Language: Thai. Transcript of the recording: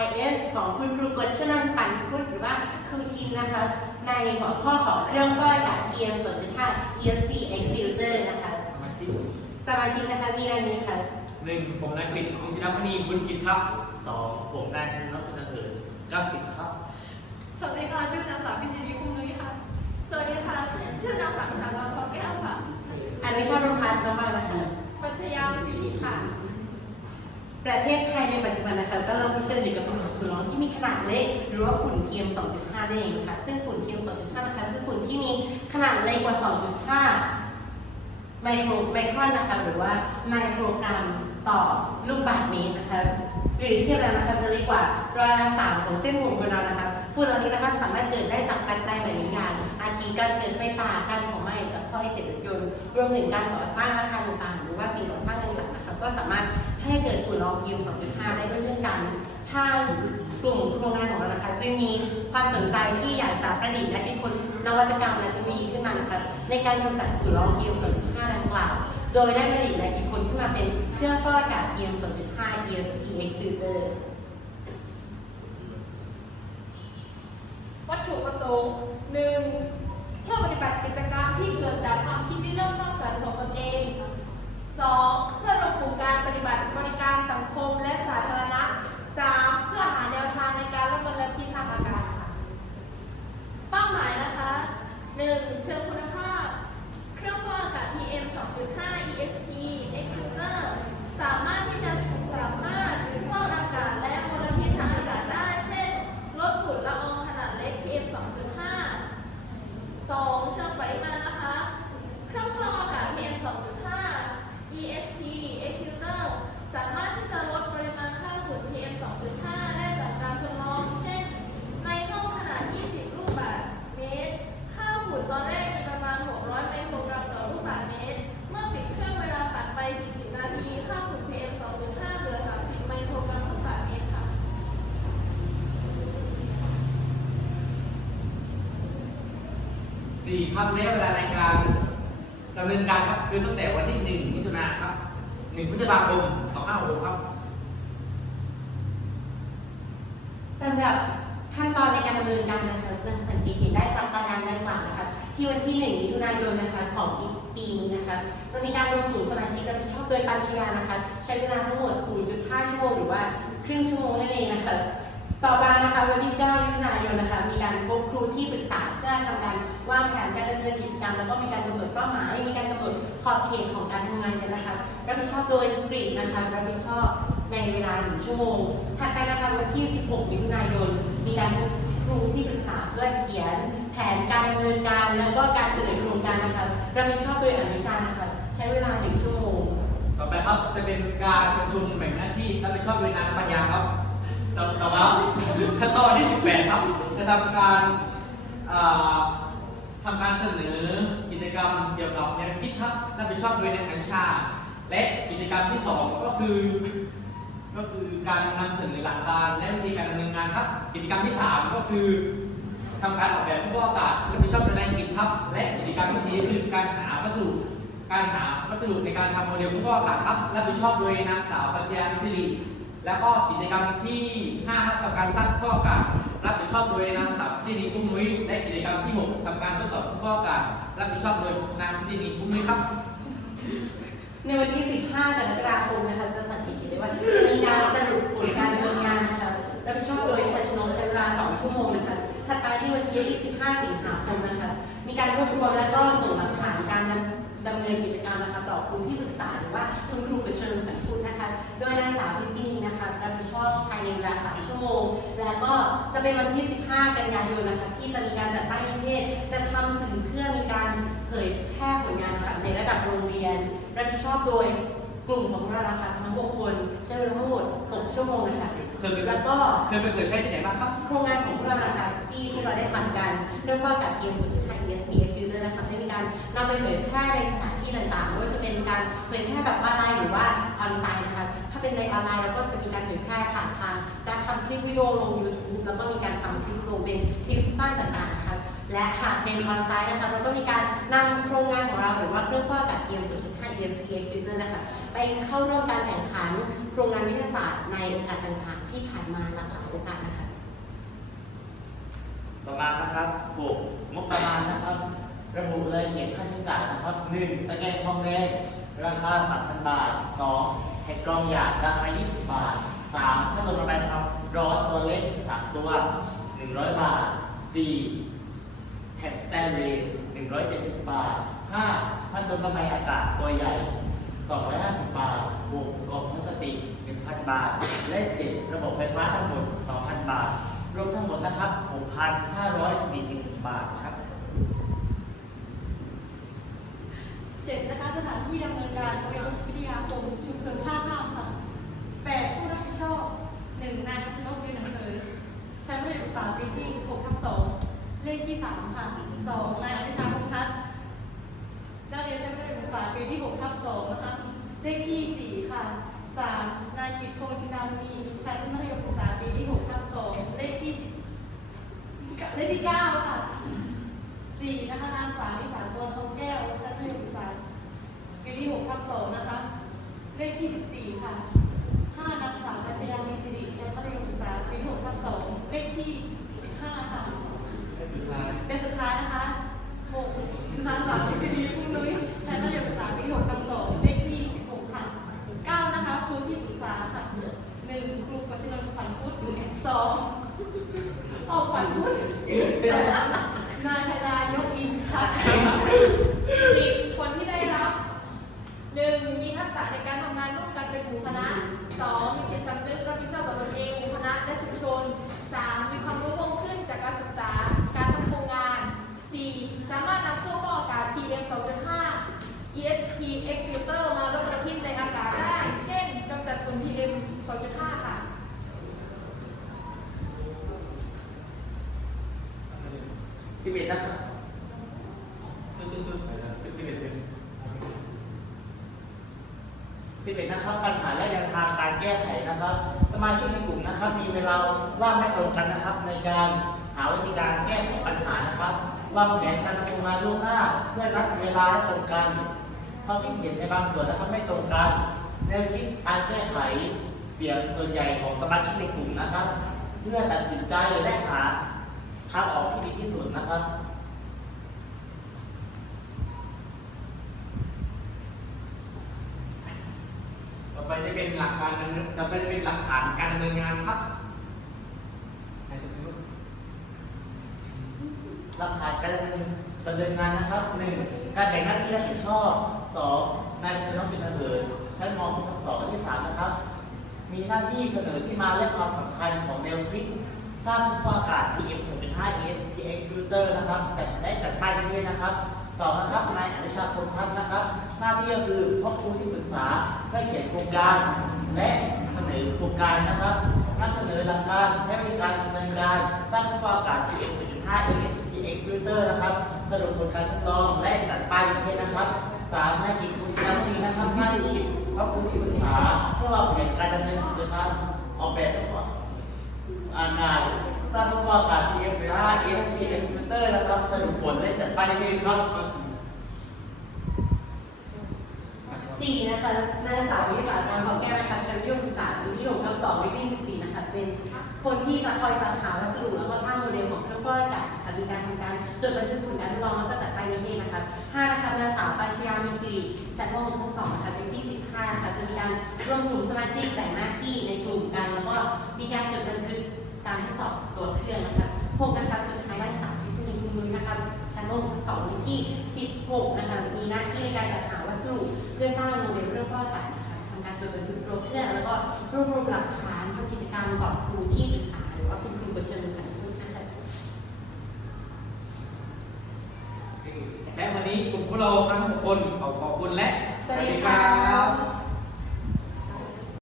IS ของคุณครูกฎชนันท์ปันพุทธหรือว่าครูชินนะคะ ในหัวข้อของเครื่องฟอกอากาศ PM 2.5 ESP X filter นะคะสมาชิกนะคะมีอะไรนี้ค่ะหนึ่งผมนายกฤษคงจิรมณีบุญกิจครับสองผมนายธนพเป็นเอิญเก้าสิบครับ สวัสดีค่ะ ชื่อนางสาวพิจิตรีคุ้มนุ้ยค่ะ สวัสดีค่ะ ชื่อนางสาวธนากรพรแก้วค่ะอันนี้ชอบรองพัดน้องมากนะคะปัญชยาศรีค่ะ ประเทศไทยในปัจจุบันนะคะก็เริ่มเผชิญอยู่กับปัญหาฝุ่นละอองที่มีขนาดเล็กหรือว่าฝุ่น PM 2.5นั่นเองค่ะซึ่งฝุ่น PM 2.5นะคะคือฝุ่นที่มีขนาดเล็กกว่า 2.5 ไมโครไมครอนนะคะหรือว่าไมโครกรัมต่อลูกบาศก์เมตรนะคะหรือเทียบแล้วนะคะจะเล็กกว่าร้อยละสามของเส้นผมของเรานะคะฝุ่นเหล่านี้นะคะสามารถเกิดได้จากปัจจัยหลายๆอย่าง อาทิการเกิดไฟป่าการเผาไหม้จากท่อไอเสียรถยนต์รวมถึงการก่อสร้างอาคารต่างๆ หรือว่าสิ่งก่อสร้างต่างๆ ก็สามารถให้เกิดฝุ่นละออง PM 2.5 ได้ด้วยเช่นกันทางกลุ่มโครงงานของเรานะคะจึงมีความสนใจที่อยากจะประดิษฐ์และคิดค้นนวัตกรรมและเทคโนโลยีขึ้นมานะคะในการกำจัดฝุ่นละออง PM 2.5 ดังกล่าว โดยได้ประดิษฐ์และคิดค้นขึ้นมาเป็นเครื่องฟอกอากาศ PM 2.5 ESP X filter วัตถุประสงค์หนึ่งเพื่อปฏิบัติกิจกรรมที่เกิดจากความคิดที่เริ่มสร้างสรรค์ของตนเองสองเพื่อรวมกลุ่มการปฏิบัติบริการสังคมและสาธารณะสามเพื่อหาแนวทางในการลดมลพิษทางอากาศค่ะ เป้าหมายนะคะ 1. เชิงคุณภาพ เครื่องฟอกอากาศ PM 2.5 ESP X filter สามารถที่จะสามารถฟอกอากาศและมลพิษทางอากาศได้ เช่น ลดฝุ่นละอองขนาดเล็ก PM 2.5 2. เชิงปริมาณนะคะ เครื่องฟอกอากาศ PM 2.5 ESP X filter สามารถที่จะลดปริมาณค่าฝุ่น PM 2.5 ได้จากการทดลอง เช่น ในห้องขนาด 20 ลูกบาศก์เมตร ค่าฝุ่นตอนแรกมีประมาณ 600 ไมโครกรัมต่อลูกบาศก์เมตร เมื่อปิดเครื่องเวลาผ่านไป 40 นาที ค่าฝุ่น PM 2.5 เหลือ 30 ไมโครกรัมลูกบาศก์เมตรค่ะ สี่ครับระยะเวลาในการดำเนินการครับคือตั้งแต่วันที่หนึ่งมิถุนาครับหนึ่งพฤษภาคมสองห้าหกครับ สำหรับขั้นตอนในการดำเนินการนะคะจะสังเกตเห็นได้จากตารางดังกล่าวนะคะที่วันที่1มิถุนายนนะคะของปีนี้นะคะจะมีการรวมกลุ่มสมาชิกรับผิดชอบโดยปัญชยานะคะ ใช้เวลาทั้งหมด 0.5 ชั่วโมงหรือว่าครึ่งชั่วโมงนั่นเองนะคะ ต่อมานะคะวันที่9มิถุนายนนะคะมีการพบครูที่ปรึกษาเพื่อทำการวางแผนการดำเนินกิจกรรมแล้วก็มีการกำหนดเป้าหมาย มีการกำหนดขอบเขตของการทำงานกันนะคะรับผิดชอบโดยกรีนะคะรับผิดชอบในเวลาหนึ่งชั่วโมงถัดไปนะคะวันที่ 16 มิถุนายน มีการพบครูที่ปรึกษาเพื่อเขียน แผนการดำเนินการ แล้วก็การเสนอโครงการนะคะรับผิดชอบโดยอนุชานะคะใช้เวลาหนึ่งชั่วโมง ต่อไปครับจะเป็นการประชุมแบ่งหน้าที่รับผิดชอบโดยนางปัญญาครับ ต่อต่าขั้นตอนที่ 18 ครับจะทำการอ่าทำการเสนอกิจกรรมเกี่ยวกับแนวคิดครับรับผิดชอบโดยนางอัญชาและกิจกรรมที่ 2 ก็คือ ก็คือการนำเสนอหลักการและวิธีการดำเนินงานครับ กิจกรรมที่ 3 ก็คือทำการออกแบบผู้ประกอบการรับผิดชอบโดยนายกิจครับ และกิจกรรมที่สี่คือการหาวัสดุการหาวัสดุในการทำโมเดลผู้ประกอบการครับรับผิดชอบโดยนางสาวปัชญามิสิริ แล้วก็กิจกรรมที่ 5 ครับกับการสร้างผู้ประกอบการรับผิดชอบโดยนางสาวสิริกุ้งนุ้ยและกิจกรรมที่ 6ทำการทดสอบผู้ประกอบการรับผิดชอบโดยนางสิริกุ้งนุ้ยครับ ในวันที่ 15 กรกฎาคมนะคะจะสังเกตเห็นได้ว่าจะมีการสรุปผลการดำเนินงานนะคะรับผิดชอบโดยทัชนงใช้เวลา 2 ชั่วโมงนะคะถัดไปที่วันที่15สิงหาคมนะคะมีการรวบรวมและก็ส่ง เนินกิจกรรมนะคะต่อครูที่ปรึกษาหรือว่าคุณครูประเชิญผันพูดนะคะ โดยนางสาวพิจินีนะคะรับผิดชอบภายในเวลา3ชั่วโมง แล้วก็จะเป็นวันที่ 15 กันยายนนะคะที่จะมีการจัดป้ายนิเทศ จะทำสื่อเพื่อมีการเผยแพร่ผลงานค่ะในระดับโรงเรียนรับผิดชอบโดย กลุ่มของเรานะคะทั้ง 6 คนใช้เวลาทั้งหมด 6 ชั่วโมงนะคะเคยไปแล้วก็เคยไปเผยแพร่ที่ไหนบ้างครับ โครงงานของพวกเรานะคะที่พวกเราได้ทำกันเรื่องว่ากับเกมสุดท้าย ESP Filter นะคะได้มีการนำไปเผยแพร่ในสถานที่ต่างๆไม่ว่าจะเป็นการเผยแพร่แบบออนไลน์หรือว่าออนไลน์นะคะถ้าเป็นในออนไลน์เราก็จะมีการเผยแพร่ผ่านทางการทำคลิปวิดีโอลง YouTube แล้วก็มีการทำคลิปวิดีโอเป็นคลิปสั้นต่างๆนะคะ และหากเป็นคอนไซต์นะคะเราต้องมีการนำโครงงานของเราหรือว่าเครื่องฟอกอากาศ PM 2.5 ESPS filter นะคะไปเข้าร่วมการแข่งขันโครงงานวิทยาศาสตร์ในโอกาสต่างๆ ที่ผ่านมาหลากหลายโอกาสนะคะ ประมาณนะครับบวกงบประมาณนะครับ ระบุรายละเอียดค่าใช้จ่ายนะครับหนึ่งตะแกรงทองแดงราคา 3,000 บาทสองแผ่นกรองหยาดราคา 20 บาทสามพัดลมระบายความร้อนตัวเล็กสามตัว 100 บาทสี่ ผ่นสแตนเลส170 บาทห้าพัดลมระบายอากาศตัวใหญ่ 250 บาท บวกกล่องพลาสติก 1,000 บาท และเจ็ดระบบไฟฟ้าทั้งหมด 2,000 บาท รวมทั้งหมดนะครับ 6,540 บาทครับเจ็ดนะคะสถานที่ดำเนินการโรงวิทยาคมชุมชนท่าข้ามค่ะแปดผู้รับผิดชอบหนึ่งนายพัชนกยืนหนังเสือชั้นประถมศึกษาปีที่หกทับสอง เลขที่สามค่ะสองนายอภิชาพงษ์ทัศน์นักเรียนชั้นประถมศึกษาปีที่หกทับสองนะคะ เลขที่สี่ค่ะสามนายกิตพงศ์จินามณีชั้นมัธยมศึกษาปีที่หกทับสองเลขที่เลขที่เก้าค่ะสี่นะคะนางสาวนิสาตัวทองแก้วชั้นมัธยมศึกษาปีที่หกทับสองนะคะ เลขที่สิบสี่ค่ะห้านางสาวพัชยามีสิริชั้นมัธยมศึกษาปีที่หกทับสองเลขที่สิบห้าค่ะ เป็นสุดท้ายนะคะหกนางสาวมีสิริพุ่งนุ้ยใชั้นมัธยมศึกษาปีหกทับสองเลขที่สิบหกค่ะเก้านะคะครูที่ปรึกษาค่ะหนึ่งครูกัชนนท์ขวัญพุทธสองออกขวัญพุทธนายธนายกอินค่ะสิบคนที่ได้รับหนึ่งมีทักษะในการทำงานร่วมกันเป็นหมู่คณะสองมีจิตสำนึกรับผิดชอบต่อตนเองหมู่คณะและชุมชนสามมีความรู้เพิ่มขึ้นจากการศึกษา การทำโครงงานสี่สามารถนำเครื่องฟอกอากาศ PM 2.5 ESP X filter มาลดมลพิษในอากาศได้ เช่นกำจัดฝุ่น PM 2.5 ค่ะ สิบเอ็ด นะครับสิบสิบเอ็ดสิบเอ็ดนะครับ ปัญหาและแนวทางการแก้ไขนะครับ สมาชิกในกลุ่มนะครับ มีเวลาว่างไม่ตรงกันนะครับ ในการหาวิธีการแก้ไขปัญหานะครับวางแผนการทำงานล่วงหน้าเพื่อนัดเวลาให้ตรงกันความคิดเห็นในบางส่วนนะครับไม่ตรงกันแนวคิดการแก้ไขเสียงส่วนใหญ่ของสมาชิกในกลุ่มนะครับ เพื่อตัดสินใจและหาทางออกที่ดีที่สุดนะครับ ไปจะเป็นหลักการดำเนินต่อไปจะเป็นหลักฐานการดำเนินงานครับหลักฐานการดำเนินดำเนินงานนะครับหนึ่งการแบ่งหน้าที่รับผิดชอบสองนายจะต้องเป็นระเบิดชั้นมทับสองและที่สามนะครับ มีหน้าที่เสนอที่มาและความสำคัญของแนวคิดสร้างทุกอกอากาศ PM 2.5 ESPX filter นะครับจัดได้จัดป้ายนิเทศนะครับสองนะครับนายอนุชาคมทัศน์นะครับ หน้าที่ก็คือพ่อครูที่ปรึกษา ได้เขียนโครงการ และเสนอโครงการนะครับนำเสนอหลักการและวิธีการดำเนินการสร้างทุกฟอกอากาศ PM 2.5 ESPX filter นะครับ สรุปผลการทดลองและจัดป้ายนิเทศนะครับสามนายกิจคุณจารีนะครับหน้าที่พ่อครูที่ปรึกษาเพื่อวางแผนการดำเนินกิจกรรมออกแบบอากาศสร้างผู้ประกาศ PM 5 FPM filter นะครับ สรุปผลและจัดไปในเพลงครับ สี่นะคะนางสาววิสาพรทองแก้วนะคะชั้นมัธยมศึกษาปีที่หกทับสองเลขที่สิบสี่นะคะเป็นคนที่จะคอยจัดหาวัสดุแล้วก็สร้างโมเดลของเครื่องฟอกอากาศค่ะมีการทำการจดบันทึกผลการทดลองแล้วก็จัดไปนิเทศนะคะห้านะคะนางสาวปัญชยามีสิริชั้นมหกทับสองนะคะเลขที่สิบห้านะคะจะมีการรวมกลุ่มสมาชิกแบ่งหน้าที่ในกลุ่มกัน แล้วก็มีการจดบันทึกการทดสอบตัวเครื่องนะคะหกนะคะสุดท้ายนางสาว พิษณีคุมือนะคะชั้นมหกทับสองเลขที่สิบหกนะคะ มีหน้าที่ในการจัดหาวัสดุเพื่อสร้างโมเดลเรื่องฟอกอากาศนะคะทำการจดบันทึกโปรเครื่องแล้วก็รวบรวมหลักฐานทำกิจกรรมบอกครูที่ปรึกษาหรือว่าคุณครูประเชิญค่ะพูดนะคะและวันนี้กลุ่มพวกเราทั้งหกคนขอขอบคุณและ สวัสดีครับ